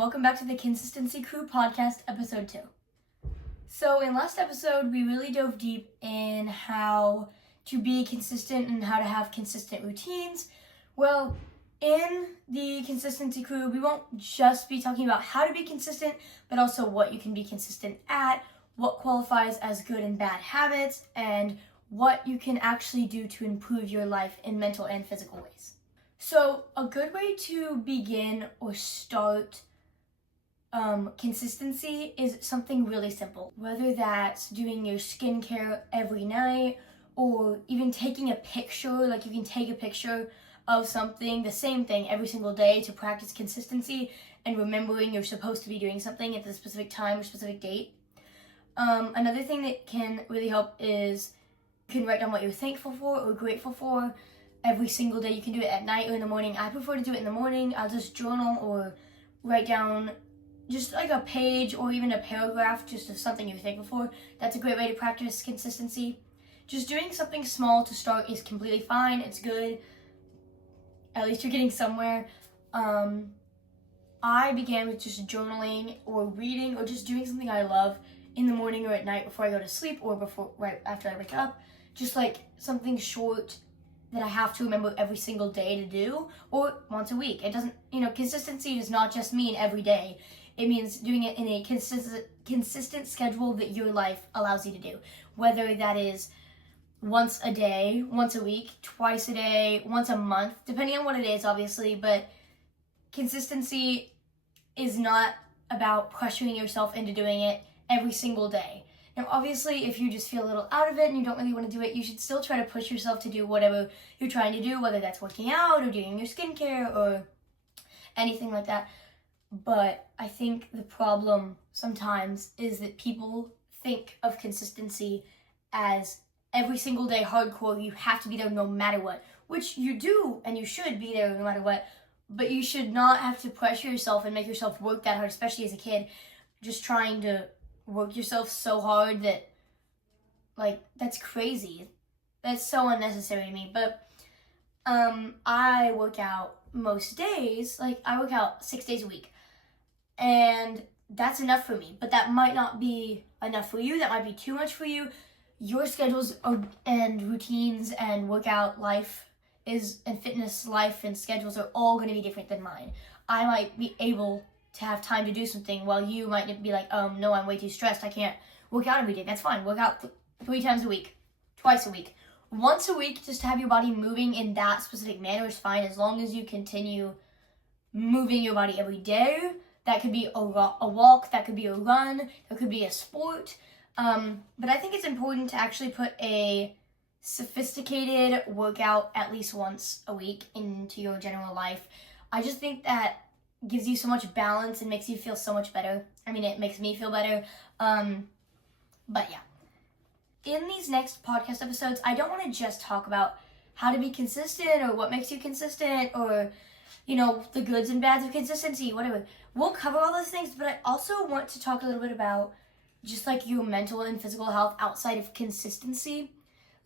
welcome back to the Consistency Crew podcast, episode 2. So in last episode, we really dove deep in how to be consistent and how to have consistent routines. Well, in the Consistency Crew, we won't just be talking about how to be consistent, but also what you can be consistent at, what qualifies as good and bad habits, and what you can actually do to improve your life in mental and physical ways. So a good way to begin or start consistency is something really simple. Whether that's doing your skincare every night or even taking a picture, like you can take a picture of something, the same thing every single day to practice consistency and remembering you're supposed to be doing something at the specific time or specific date. Another thing that can really help is you can write down what you're thankful for or grateful for every single day. You can do it at night or in the morning. I prefer to do it in the morning. I'll just journal or write down just like a page or even a paragraph just of something you're thankful for. That's a great way to practice consistency. Just doing something small to start is completely fine. It's good. At least you're getting somewhere. I began with just journaling or reading or just doing something I love in the morning or at night before I go to sleep or right after I wake up. Just like something short that I have to remember every single day to do, or once a week. It doesn't, consistency does not just mean every day. It means doing it in a consistent schedule that your life allows you to do. Whether that is once a day, once a week, twice a day, once a month, depending on what it is, obviously, but consistency is not about pressuring yourself into doing it every single day. Now, obviously, if you just feel a little out of it and you don't really want to do it, you should still try to push yourself to do whatever you're trying to do, whether that's working out or doing your skincare or anything like that. But I think the problem sometimes is that people think of consistency as every single day hardcore. You have to be there no matter what, which you do and you should be there no matter what. But you should not have to pressure yourself and make yourself work that hard, especially as a kid, just trying to work yourself so hard that, that's crazy. That's so unnecessary to me. But I work out most days. I work out 6 days a week. And that's enough for me. But that might not be enough for you. That might be too much for you. Your schedules and routines and workout life and fitness life and schedules are all going to be different than mine. I might be able to have time to do something while you might be like, no, I'm way too stressed. I can't work out every day. That's fine. Work out 3 times a week, twice a week. Once a week, just to have your body moving in that specific manner is fine, as long as you continue moving your body every day. That could be a walk, that could be a run, that could be a sport. But I think it's important to actually put a sophisticated workout at least once a week into your general life. I just think that gives you so much balance and makes you feel so much better. I mean, it makes me feel better. But yeah. In these next podcast episodes, I don't want to just talk about how to be consistent or what makes you consistent or, the goods and bads of consistency, whatever. We'll cover all those things, but I also want to talk a little bit about just your mental and physical health outside of consistency.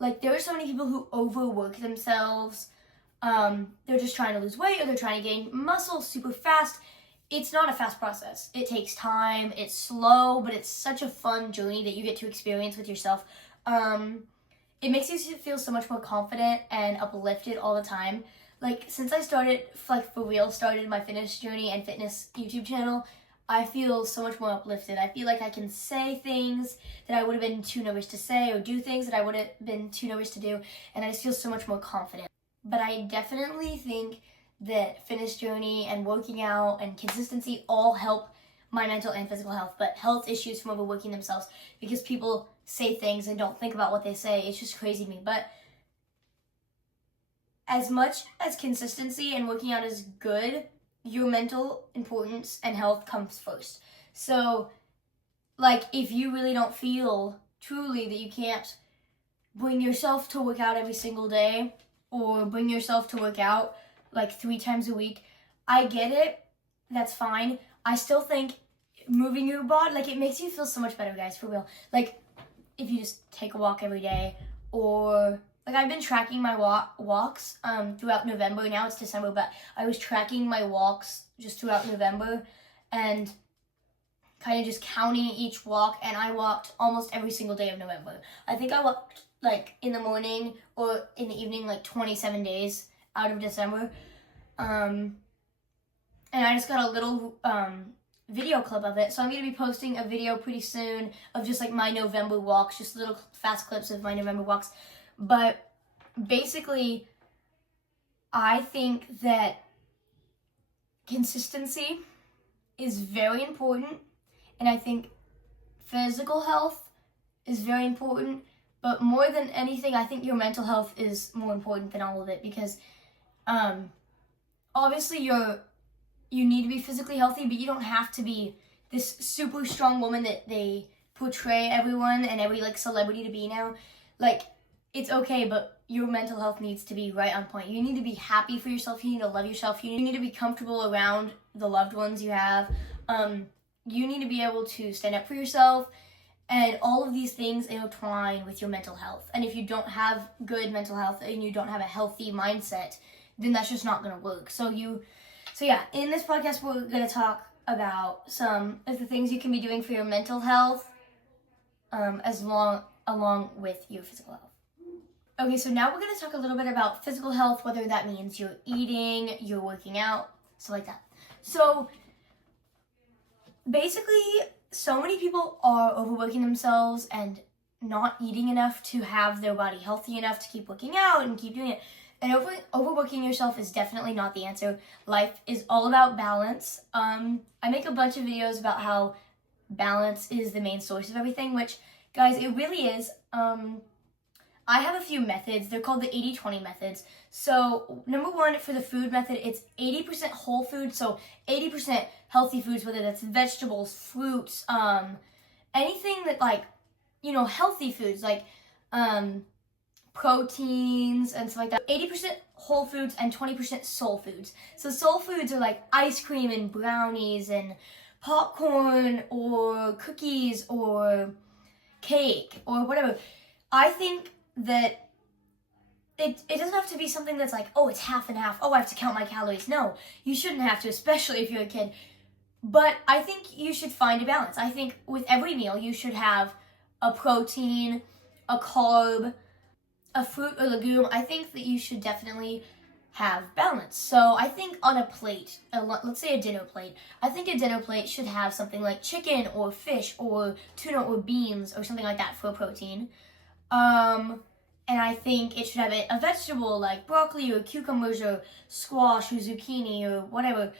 There are so many people who overwork themselves. They're just trying to lose weight or they're trying to gain muscle super fast. It's not a fast process. It takes time. It's slow, but it's such a fun journey that you get to experience with yourself. It makes you feel so much more confident and uplifted all the time. Since I started my fitness journey and fitness YouTube channel, I feel so much more uplifted. I feel like I can say things that I would have been too nervous to say or do things that I would have been too nervous to do, and I just feel so much more confident. But I definitely think that fitness journey and working out and consistency all help my mental and physical health, but health issues from overworking themselves because people say things and don't think about what they say. It's just crazy to me. But as much as consistency and working out is good, your mental importance and health comes first. So, if you really don't feel truly that you can't bring yourself to work out every single day or bring yourself to work out 3 times a week, I get it. That's fine. I still think moving your body, it makes you feel so much better, guys, for real. If you just take a walk every day or I've been tracking my walks throughout November. Now it's December, but I was tracking my walks just throughout November. and kind of just counting each walk. And I walked almost every single day of November. I think I walked like in the morning or in the evening like 27 days out of December. And I just got a little video clip of it. So I'm going to be posting a video pretty soon of just like my November walks, just little fast clips of my November walks. But basically, I think that consistency is very important, and I think physical health is very important, but more than anything, I think your mental health is more important than all of it, because obviously you need to be physically healthy, but you don't have to be this super strong woman that they portray everyone and every like celebrity to be now. Like, it's okay, but your mental health needs to be right on point. You need to be happy for yourself. You need to love yourself. You need to be comfortable around the loved ones you have. You need to be able to stand up for yourself, and all of these things intertwine with your mental health. And if you don't have good mental health and you don't have a healthy mindset, then that's just not going to work. So yeah, in this podcast, we're going to talk about some of the things you can be doing for your mental health, along with your physical health. Okay, so now we're going to talk a little bit about physical health, whether that means you're eating, you're working out, stuff like that. So basically, so many people are overworking themselves and not eating enough to have their body healthy enough to keep working out and keep doing it. And overworking yourself is definitely not the answer. Life is all about balance. I make a bunch of videos about how balance is the main source of everything, which, guys, it really is. I have a few methods. They're called the 80-20 methods. So, number one, for the food method, it's 80% whole food, so 80% healthy foods, whether that's vegetables, fruits, anything that, like, healthy foods, like, proteins and stuff like that. 80% whole foods and 20% soul foods. So soul foods are like ice cream and brownies and popcorn or cookies or cake or whatever. I think that it doesn't have to be something that's like, oh, it's half and half. Oh, I have to count my calories. No, you shouldn't have to, especially if you're a kid. But I think you should find a balance. I think with every meal, you should have a protein, a carb, a fruit or legume. I think that you should definitely have balance. So I think on a plate, let's say a dinner plate, I think a dinner plate should have something like chicken or fish or tuna or beans or something like that for protein. And I think it should have a vegetable like broccoli or cucumbers or squash or zucchini or whatever.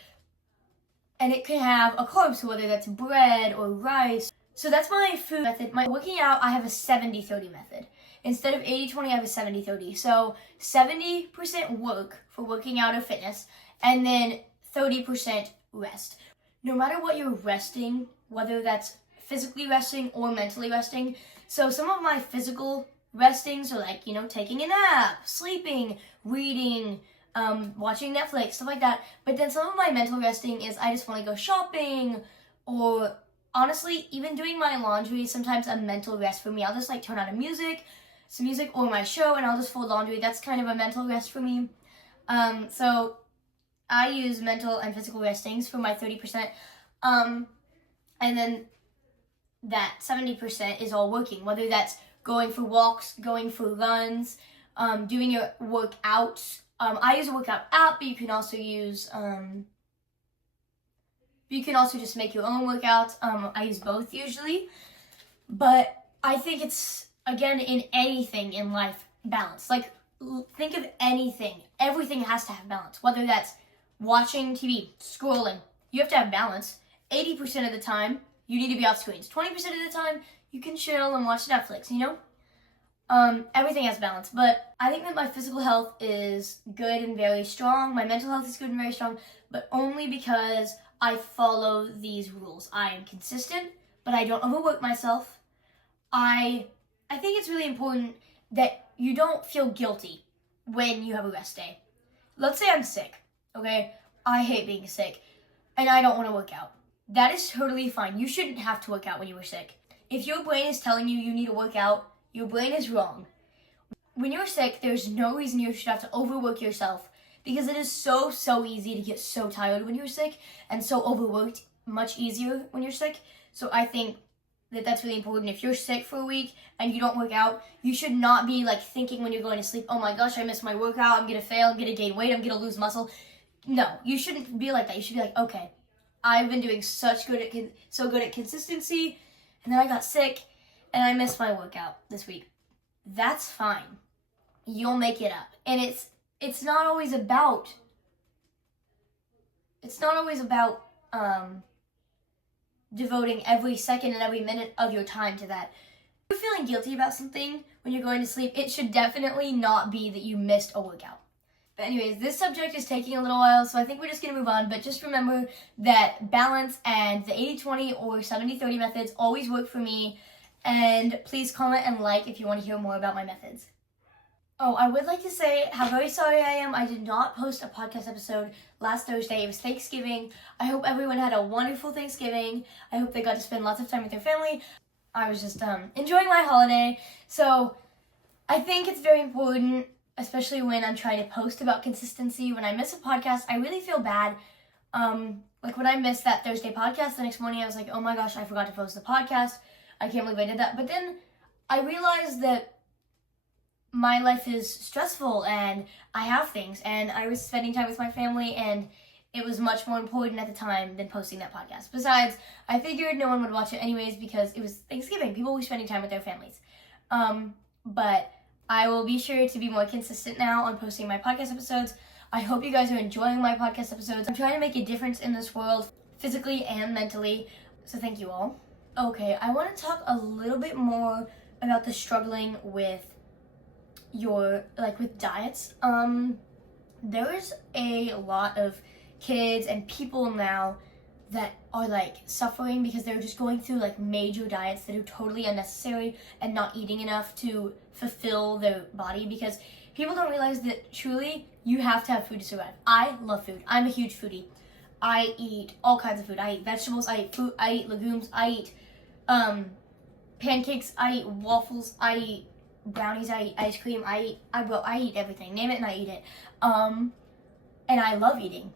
And it could have a carb, so whether that's bread or rice. So that's my food method. My working out, I have a 70-30 method. Instead of 80-20, I have a 70-30. So 70% work for working out or fitness, and then 30% rest. No matter what you're resting, whether that's physically resting or mentally resting. So some of my physical restings are like, taking a nap, sleeping, reading, watching Netflix, stuff like that. But then some of my mental resting is I just want to go shopping, or honestly, even doing my laundry is sometimes a mental rest for me. I'll just like turn on some music or my show, and I'll just fold laundry. That's kind of a mental rest for me. So I use mental and physical restings for my 30%. And then that 70% is all working, whether that's going for walks, going for runs, doing your workouts. I use a workout app, but you can also use, you can also just make your own workouts. I use both usually, but I think it's, again, in anything in life, balance. Like, think of anything. Everything has to have balance, whether that's watching TV, scrolling. You have to have balance. 80% of the time, you need to be off screens. 20% of the time, you can chill and watch Netflix, Everything has balance, but I think that my physical health is good and very strong. My mental health is good and very strong, but only because I follow these rules. I am consistent, but I don't overwork myself. I think it's really important that you don't feel guilty when you have a rest day. Let's say I'm sick, okay? I hate being sick, and I don't want to work out. That is totally fine. You shouldn't have to work out when you were sick. If your brain is telling you need to work out, your brain is wrong. When you're sick, there's no reason you should have to overwork yourself, because it is so easy to get so tired when you're sick and so overworked much easier when you're sick. So I think that that's really important. If you're sick for a week and you don't work out, you should not be like thinking when you're going to sleep, oh my gosh, I missed my workout, I'm gonna fail, I'm gonna gain weight, I'm gonna lose muscle. No, you shouldn't be like that. You should be like, okay, I've been doing so good at consistency, and then I got sick and I missed my workout this week. That's fine. You'll make it up. And it's not always about devoting every second and every minute of your time to that. If you're feeling guilty about something when you're going to sleep, it should definitely not be that you missed a workout. But anyways, this subject is taking a little while, so I think we're just going to move on. But just remember that balance and the 80-20 or 70-30 methods always work for me. And please comment and like if you want to hear more about my methods. Oh, I would like to say how very sorry I am. I did not post a podcast episode last Thursday. It was Thanksgiving. I hope everyone had a wonderful Thanksgiving. I hope they got to spend lots of time with their family. I was just enjoying my holiday. So I think it's very important, especially when I'm trying to post about consistency. When I miss a podcast, I really feel bad. Like when I missed that Thursday podcast, the next morning I was like, oh my gosh, I forgot to post the podcast. I can't believe I did that. But then I realized that my life is stressful and I have things, and I was spending time with my family, and it was much more important at the time than posting that podcast. Besides, I figured no one would watch it anyways because it was Thanksgiving. People were spending time with their families. But I will be sure to be more consistent now on posting my podcast episodes. I hope you guys are enjoying my podcast episodes. I'm trying to make a difference in this world, physically and mentally, so thank you all. Okay, I want to talk a little bit more about the struggling with with diets. There's a lot of kids and people now that are like suffering because they're just going through like major diets that are totally unnecessary and not eating enough to fulfill their body, because people don't realize that truly you have to have food to survive. I love food. I'm a huge foodie. I eat all kinds of food. I eat vegetables, I eat fruit, I eat legumes, I eat pancakes, I eat waffles, I eat brownies, I eat ice cream, I eat everything. Name it and I eat it. And I love eating.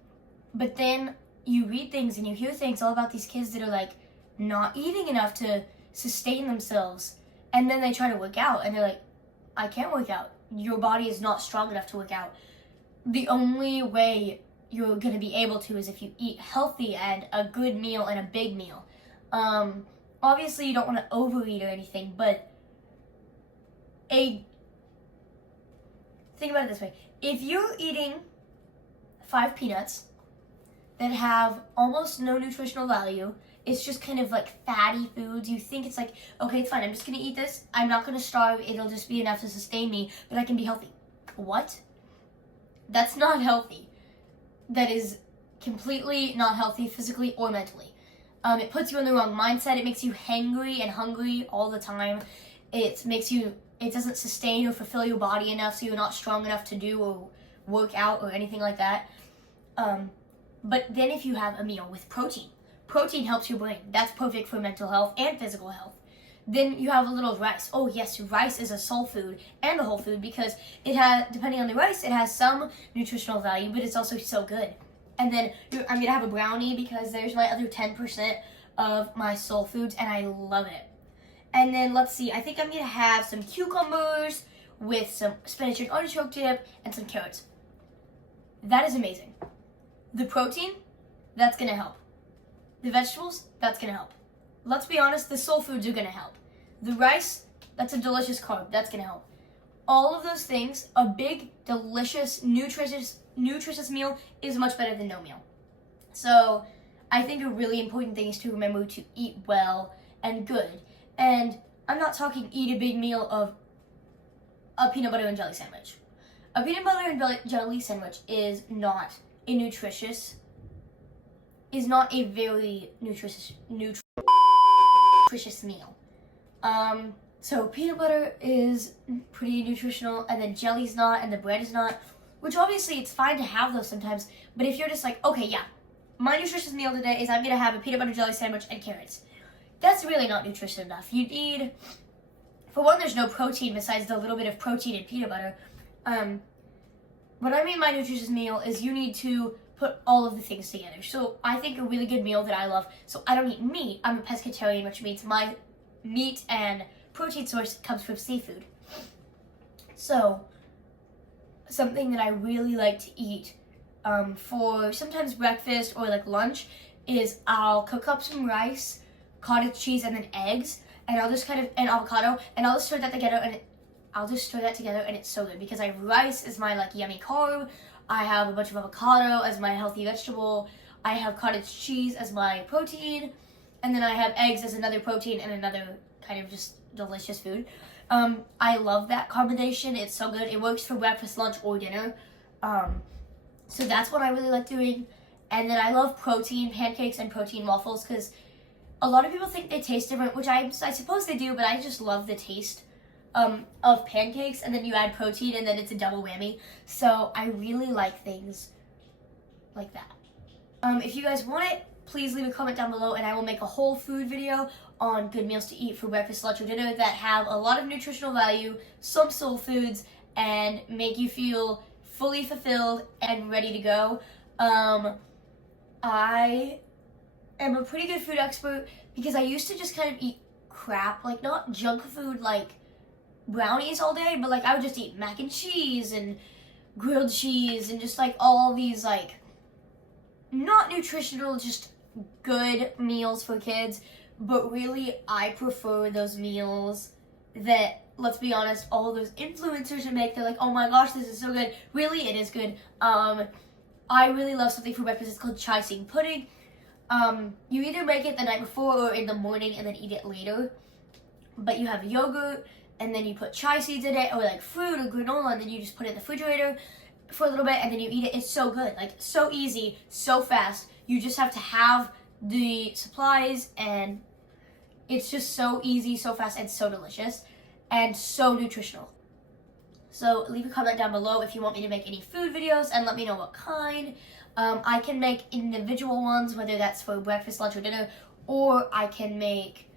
But then you read things and you hear things all about these kids that are like not eating enough to sustain themselves. And then they try to work out and they're like, I can't work out. Your body is not strong enough to work out. The only way you're going to be able to is if you eat healthy and a good meal and a big meal. Obviously you don't want to overeat or anything, but think about it this way. If you're eating 5 peanuts that have almost no nutritional value, it's just kind of like fatty foods. You think it's like, okay, it's fine. I'm just going to eat this. I'm not going to starve. It'll just be enough to sustain me, but I can be healthy. What? That's not healthy. That is completely not healthy physically or mentally. It puts you in the wrong mindset. It makes you hangry and hungry all the time. It doesn't sustain or fulfill your body enough, so you're not strong enough to do or work out or anything like that. But then if you have a meal with protein helps your brain. That's perfect for mental health and physical health. Then you have a little rice. Oh yes, rice is a soul food and a whole food because it has, depending on the rice, it has some nutritional value, but it's also so good. And then I'm going to have a brownie because there's my other 10% of my soul foods, and I love it. And then let's see, I think I'm going to have some cucumbers with some spinach and artichoke dip and some carrots. That is amazing. The protein, that's going to help. The vegetables, that's going to help. Let's be honest, the soul foods are going to help. The rice, that's a delicious carb. That's going to help. All of those things, a big, delicious, nutritious meal is much better than no meal. So I think a really important thing is to remember to eat well and good. And I'm not talking eat a big meal of a peanut butter and jelly sandwich. A peanut butter and jelly sandwich is not a very nutritious meal. So peanut butter is pretty nutritional, and then jelly's not, and the bread is not, which obviously it's fine to have those sometimes, but if you're just like, okay, yeah, my nutritious meal today is I'm going to have a peanut butter jelly sandwich and carrots. That's really not nutritious enough. You need, for one, there's no protein besides the little bit of protein in peanut butter. What I mean by nutritious meal is you need to put all of the things together. So I think a really good meal that I love, so I don't eat meat. I'm a pescatarian, which means my meat and protein source comes from seafood. So something that I really like to eat for sometimes breakfast or like lunch is I'll cook up some rice, cottage cheese, and then eggs, and I'll just kind of, and avocado, and I'll just stir that together, and it's so good because I have rice as my like yummy carb, I have a bunch of avocado as my healthy vegetable, I have cottage cheese as my protein, and then I have eggs as another protein and another kind of just delicious food. I love that combination. It's so good. It works for breakfast, lunch, or dinner. So that's what I really like doing. And then I love protein pancakes and protein waffles because a lot of people think they taste different, which I suppose they do, but I just love the taste of pancakes, and then you add protein, and then it's a double whammy. So I really like things like that. If you guys want it, please leave a comment down below, and I will make a whole food video on good meals to eat for breakfast, lunch, or dinner that have a lot of nutritional value, some soul foods, and make you feel fully fulfilled and ready to go. I am a pretty good food expert because I used to just kind of eat crap, like not junk food like brownies all day, but like I would just eat mac and cheese and grilled cheese and just like all these like not nutritional, just good meals for kids. But really, I prefer those meals that, let's be honest, all those influencers should make. They're like, oh my gosh, this is so good. Really, it is good. I really love something for breakfast. It's called chai seed pudding. You either make it the night before or in the morning and then eat it later. But you have yogurt, and then you put chai seeds in it, or like fruit or granola, and then you just put it in the refrigerator for a little bit, and then you eat it. It's so good. Like, so easy, so fast. You just have to have the supplies, and it's just so easy, so fast, and so delicious, and so nutritional. So leave a comment down below if you want me to make any food videos, and let me know what kind. I can make individual ones, whether that's for breakfast, lunch, or dinner, or I can make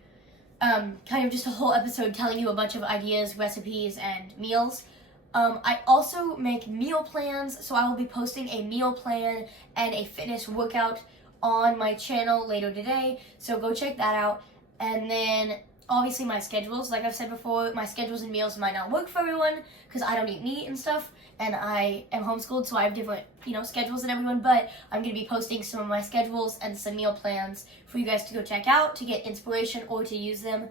kind of just a whole episode telling you a bunch of ideas, recipes, and meals. I also make meal plans, so I will be posting a meal plan and a fitness workout on my channel later today, so go check that out. And then obviously my schedules, like I've said before, my schedules and meals might not work for everyone because I don't eat meat and stuff, and I am homeschooled, so I have different, schedules than everyone, but I'm going to be posting some of my schedules and some meal plans for you guys to go check out to get inspiration or to use them.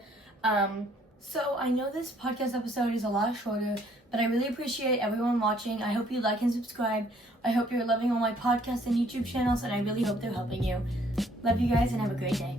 So I know this podcast episode is a lot shorter, but I really appreciate everyone watching. I hope you like and subscribe. I hope you're loving all my podcasts and YouTube channels, and I really hope they're helping you. Love you guys, and have a great day.